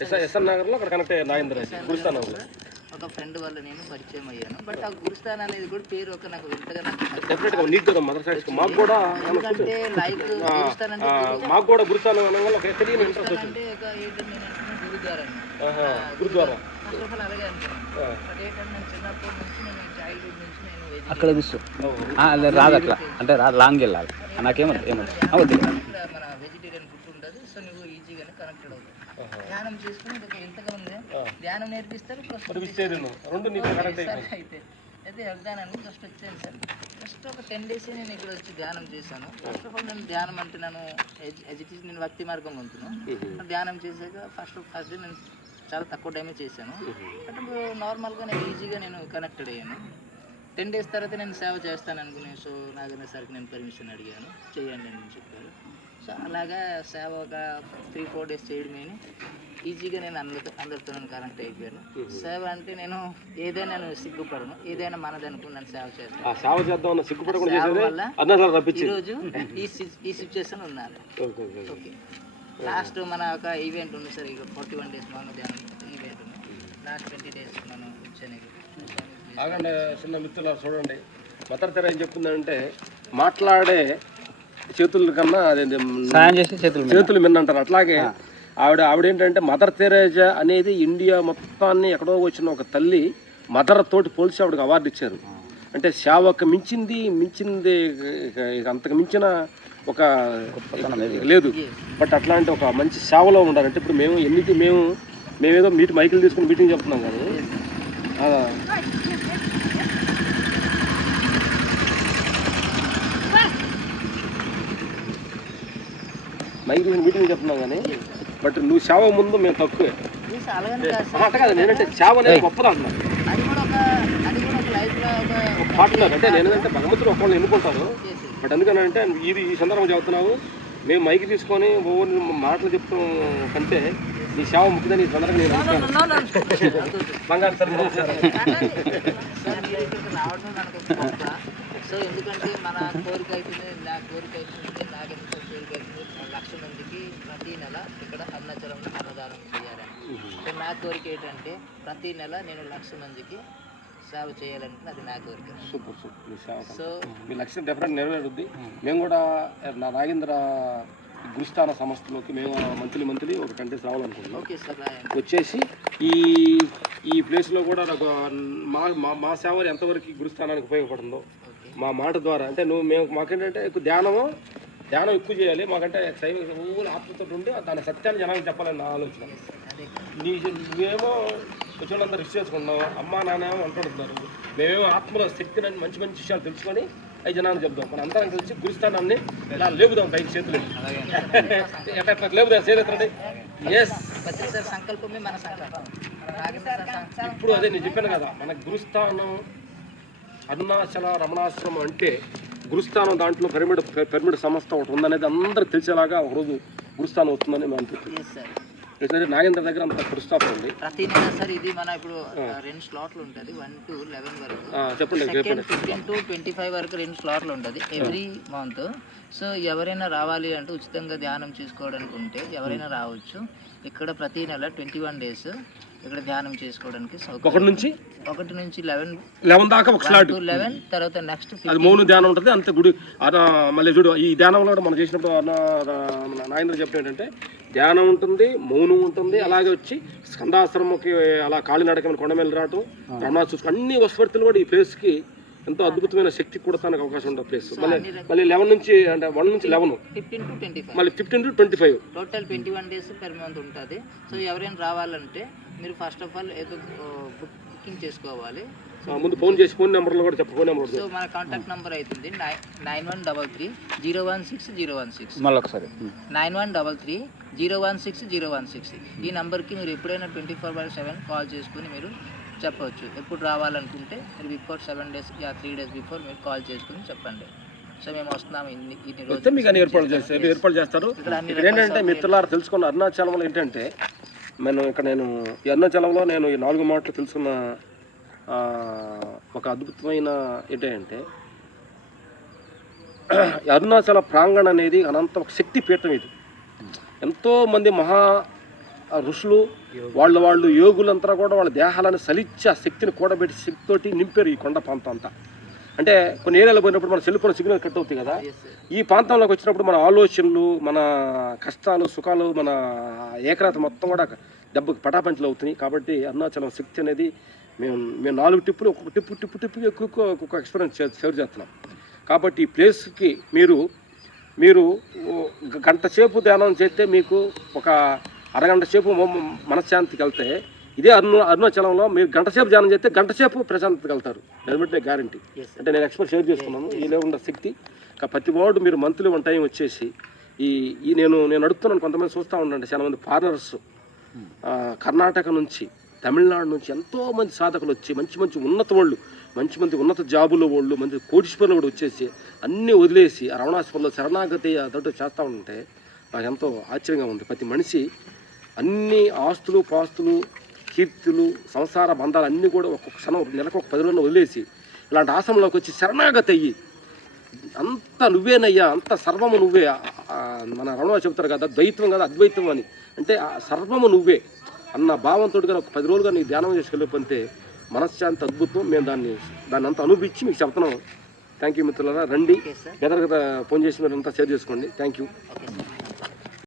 Yes- SN నగర్లో అక్కడ connect Nagendra గురుస్థానం ఒక ఫ్రెండ్ వల్ల నేను పరిచయం అయ్యాను. బట్ ఆ గురుస్థాన్ అనేది కూడా పేరు ఒక నాకు వింతగా నీట్ కదా. మదర్ మాకు కూడా ఎందుకంటే లైక్ గురుస్థాన్ అంటే మాకు కూడా గురుస్థానం అనగా ఒక తెలియని ఇంట్రెస్ట్ గురుస్థాన్ అంటే ఒక ఏంటి నేను అనుకున్న గురుద్వారా ఆహా, గురుద్వారా? ఫస్ట్ ఆఫ్ ఆల్ అలాగే అనుకున్నాను. బట్ ఏంటంటే నేను చిన్నప్పటి నుంచి నేను చైల్డ్హుడ్ నుంచి నేను vegetarian. అక్కడ కూర్చో రాదు అట్లా. అంటే రా లాంగ్ వెళ్ళాలి. వద్దు ఇక్కడ మన వెజిటేరియన్ ఫుడ్ ఉంటుంది సో నువ్వు ఈజీగానే కనెక్టెడ్ అవుతావు. ధ్యానం చేసుకుని ఇది ఎంతగా ఉంది? ధ్యానం నేర్పిస్తారు ప్లస్ రెండు నీకు అయితే. అయితే వెళ్తానని జస్ట్ వచ్చాను సార్. జస్ట్ ఒక టెన్ డేస్ నేను ఇక్కడ వచ్చి ధ్యానం చేశాను. ఫస్ట్ ఆఫ్ ఆల్ నేను ధ్యానం అంటే నేను ఎడ్యుకేషన్ నేను భక్తి మార్గం పొందుతున్నాను ధ్యానం చేశాక ఫస్ట్ ఫస్ట్ డే నేను చాలా తక్కువ టైమే చేశాను. బట్ ఇప్పుడు నార్మల్గా నేను ఈజీగా నేను కనెక్టెడ్ అయ్యాను. టెన్ డేస్ తర్వాత నేను సేవ చేస్తాను అనుకునే సో నాగన్న సార్కి నేను పర్మిషన్ అడిగాను. చేయండి అని చెప్పారు. సో అలాగా సేవ ఒక త్రీ ఫోర్ డేస్ చేయడమే ఈజీగా నేను అందరితో అందరితో నేను కనెక్ట్ అయిపోయాను. సేవ అంటే నేను ఏదైనా నేను సిగ్గుపడను. ఏదైనా మనది అనుకుని నేను సేవ చేస్తాను. సేవ చేద్దాం సిగ్గుపడకుండా ఈరోజు ఈ ఈ సిచ్యువేషన్ ఉన్నాను. ఓకే, లాస్ట్ మన ఒక ఈవెంట్ ఉంది సార్ ఇక ఫార్టీ వన్ డేస్ మన ఈవెంట్ ఉంది. లాస్ట్ ట్వంటీ డేస్ మనం వచ్చాను ఆగండి చిన్న మిత్రులు చూడండి. మదర్ తెర ఏం చెప్తుందంటే మాట్లాడే చేతుల కన్నా అదే సాయం చేసి చేతులు. చేతులు మిన్నంటారు అట్లాగే ఆవిడ ఆవిడ ఏంటంటే మదర్ తెరేజా అనేది ఇండియా మొత్తాన్ని ఎక్కడో వచ్చిన ఒక తల్లి మదర్ తోటి పోల్చి ఆవిడకి అవార్డు ఇచ్చారు. అంటే సేవకు మించింది మించింది అంతకు మించిన ఒక లేదు. బట్ అట్లాంటి ఒక మంచి సేవలో ఉండాలి అంటే ఇప్పుడు మేము ఎన్నికి మేము మేమేదో మీట్ మైకులు తీసుకుని మీటింగ్ చెప్తున్నాం కానీ మైక్ మీటింగ్ చెప్తున్నాం కానీ బట్ నువ్వు సేవ ముందు మేము తక్కువే. అట్ట కాదు నేనంటే సేవ అనేది గొప్పది అంటున్నా అది కూడా ఒక అది కూడా ఒక లైఫ్లో ఒక ఒక పార్ట్నర్ అంటే నేను ఏంటంటే భగవంతుడు ఒకళ్ళు ఎన్నుకుంటారు. బట్ ఎందుకని అంటే ఇది ఈ సందర్భం చెబుతున్నావు. మేము మైక్ తీసుకొని ఓవర్ మాటలు చెప్తాం కంటే నీ సేవ ముఖ్యదని ఈ సందర్భంగా నేను అనుకున్నాను. బంగారు. సార్ సో ఎందుకంటే మన కోరిక అవుతుంది నా కోరిక అవుతుంది నాకెంత కోరిక అవుతుంది లక్ష మందికి ప్రతి నెల ఇక్కడ అరుణాచలంలో అన్నదానం చేయాలని సో నా కోరిక ఏంటంటే ప్రతి నెల నేను లక్ష మందికి సేవ చేయాలంటే అది నా కోరిక. Super super. సేవ సో మీ లక్ష్యం డెఫినెట్ నెరవేరుద్ది. మేము కూడా నా నాగేంద్ర గురుస్థాన సంస్థలోకి మేము మంత్లీ మంత్లీ ఒక కంటెస్ట్ రావాలనుకుంటున్నాం. ఓకే సార్ వచ్చేసి ఈ ఈ ప్లేస్లో కూడా నాకు మా మా మా సేవ ఎంతవరకు గురుస్థానానికి ఉపయోగపడుతుందో మా మాట ద్వారా. అంటే నువ్వు మేము మాకేంటంటే ఎక్కువ ధ్యానము ధ్యానం ఎక్కువ చేయాలి. మాకంటే శైవ ఊరు ఆత్మతో ఉండి దాని సత్యాన్ని జనానికి చెప్పాలని నా ఆలోచన. నీ నువ్వేమో రిస్క్ చేసుకుంటున్నావు అమ్మా నాన్న ఏమో అంటున్నారు మేమేమో ఆత్మలో శక్తిని మంచి మంచి విషయాలు తెలుసుకొని అవి జనానికి చెప్దాం. మన అందరం కలిసి గురుస్థానాన్ని ఇలా లేపుదాం పైకి చేతులు. ఎట్లా ఎట్లా లేపుదాం? ఎస్ సంకల్పమే మన సంకల్పం. ఇప్పుడు అదే నేను చెప్పాను కదా మన గురుస్థానం అరుణాచల రమణాశ్రమం అంటే గురుస్థానం దాంట్లో పిరమిడ్ పిరమిడ్ సంస్థ ఒకటి ఉందనేది అందరికి తెలిసేలాగా ఒకరోజు గురుస్థానం వస్తుందని మేము అనుకుంటున్నాం. నాగేంద్ర దగ్గర అంత గురుస్థాపన ఉంది. ప్రతి నెల సార్ ఇది మన ఇప్పుడు రెండు స్లాట్లు ఉంటుంది. వన్ టు లెవెన్ వరకు. చెప్పండి చెప్పండి. ఫిఫ్టీన్ టు ట్వంటీ ఫైవ్ వరకు రెండు స్లాట్లు ఉంటుంది ఎవ్రీ మంత్ సో ఎవరైనా రావాలి అంటే ఉచితంగా ధ్యానం చేసుకోవడానికి ఉంటే ఎవరైనా రావచ్చు. ఇక్కడ ప్రతి నెల ట్వంటీ వన్ డేస్ ఇక్కడ ధ్యానం చేసుకోవడానికి ఒకటి నుంచి? ఒకటి నుంచి లెవెన్. లెవెన్ దాకా ఒక స్లాట్. లెవెన్ తర్వాత నెక్స్ట్ అది మౌన ధ్యానం ఉంటుంది అంత గుడి. మళ్ళీ చూడు ఈ ధ్యానంలో కూడా మనం చేసినప్పుడు నాయన చెప్పిన ఏంటంటే ధ్యానం ఉంటుంది మౌనం ఉంటుంది అలాగే వచ్చి స్కందాశ్రమకి అలా కాళీనడకమైన కొండమేలు రావటం రమణా అన్ని వసవర్తులు కూడా ఈ ప్లేస్కి ఎంతో అద్భుతమైన శక్తి కూడా తనకు అవకాశం ఉంటుంది ప్లేస్ మళ్ళీ మళ్ళీ లెవెన్ నుంచి అంటే వన్ నుంచి eleven fifteen to twenty five మళ్ళీ fifteen to twenty five total twenty one days per month ఉంటుంది. సో ఎవరైనా రావాలంటే మీరు ఫస్ట్ ఆఫ్ ఆల్ ఏదో బుకింగ్ చేసుకోవాలి. ముందు ఫోన్ చేసి ఫోన్ నెంబర్లో కూడా చెప్ప ఫోన్ నెంబర్ సో మన కాంటాక్ట్ నెంబర్ అవుతుంది nine one double three zero one six zero one six. మళ్ళీ ఒకసారి nine one double three zero one six zero one six. ఈ నెంబర్కి మీరు ఎప్పుడైనా twenty four by seven call చేసుకుని మీరు చెప్పవచ్చు. ఎప్పుడు రావాలనుకుంటే మీరు బిఫోర్ సెవెన్ డేస్ యా త్రీ డేస్ బిఫోర్ మీరు కాల్ చేసుకుని చెప్పండి. సో మేము వస్తున్నాము ఇన్ని ఇన్ని వస్తే మీకు అన్ని ఏర్పాటు రోజులు చేస్తారు ఏర్పాటు చేస్తారు. ఇక్కడ అన్ని ఇక్కడ ఏంటంటే మిత్రులారు తెలుసుకున్న అరుణాచలంలో ఏంటంటే నేను ఇక్కడ నేను ఈ అరుణాచలంలో నేను ఈ నాలుగు మాటలు తెలుసుకున్న ఒక అద్భుతమైన ఏంటంటే అరుణాచల ప్రాంగణ అనేది అనంత ఒక శక్తి పీఠం ఇది. ఎంతో మంది మహా ఋషులు వాళ్ళు వాళ్ళు యోగులంతా కూడా వాళ్ళ దేహాలను సలిచ్చి ఆ శక్తిని కూడబెట్టి శక్తితోటి నింపారు ఈ కొండ ప్రాంతం అంతా. అంటే కొన్ని ఏరియాలో పోయినప్పుడు మన సెల్ ఫోన్ సిగ్నల్ కట్ అవుతాయి కదా. ఈ ప్రాంతంలోకి వచ్చినప్పుడు మన ఆలోచనలు మన కష్టాలు సుఖాలు మన ఏకరాత మొత్తం కూడా దెబ్బకి పటాపంచలు అవుతున్నాయి. కాబట్టి అరుణాచలం శక్తి అనేది మేము మేము నాలుగు టిప్పులు ఒక్కొక్క టిప్పు టిప్పు టిప్పు ఎక్కువ ఒక్కొక్క ఎక్స్పీరియన్స్ షేర్ చేస్తున్నాం. కాబట్టి ఈ ప్లేస్కి మీరు మీరు గంట సేపు ధ్యానం చేస్తే మీకు ఒక అరగంట సేపు మనశ్శాంతికి వెళ్తే ఇదే అరుణ అరుణాచలంలో మీరు గంట సేపు ధ్యానం చేస్తే గంట సేపు ప్రశాంతతకి వెళ్తారు. నిలబెట్టే గ్యారంటీ అంటే నేను ఎక్స్పర్ట్ షేర్ చేస్తున్నాను ఈ ఉన్న శక్తి. ప్రతి వార్డు మీరు మంత్లీ వన్ టైం వచ్చేసి ఈ ఈ నేను నేను అడుగుతున్నాను కొంతమంది చూస్తూ ఉండండి. చాలా మంది ఫారినర్స్ కర్ణాటక నుంచి తమిళనాడు నుంచి ఎంతో మంది సాధకులు వచ్చి మంచి మంచి ఉన్నత వాళ్ళు మంచి మంది ఉన్నత జాబుల వాళ్ళు మంచి కోటీశ్వరులు కూడా వచ్చేసి అన్నీ వదిలేసి రమణాశ్వరంలో శరణాగతి అదొకటి చేస్తూ ఉంటే నాకు ఎంతో ఆశ్చర్యంగా ఉంది. ప్రతి మనిషి అన్ని ఆస్తులు పాస్తులు కీర్తులు సంసార బంధాలు అన్నీ కూడా ఒక్కొక్క క్షణం నెలకు ఒక పది రోజులు వదిలేసి ఇలాంటి ఆశ్రమంలోకి వచ్చి శరణాగతి అయ్యి అంత నువ్వేనయ్యా అంత సర్వము నువ్వే. మన రమణ చెప్తారు కదా ద్వైతం కదా అద్వైతం అని. అంటే ఆ సర్వము నువ్వే. అన్న భావంతో ఒక పది రోజులుగా నీ ధ్యానం చేసుకెళ్ళిపోతే మనశ్శాంతి అద్భుతం. మేము దాన్ని దాన్ని అంతా అనుభవించి మీకు చెప్తున్నాం. థ్యాంక్ యూ మిత్రులారా. రండి. బెదర్ ఫోన్ చేసి మీరు అంతా షేర్ చేసుకోండి. Thank you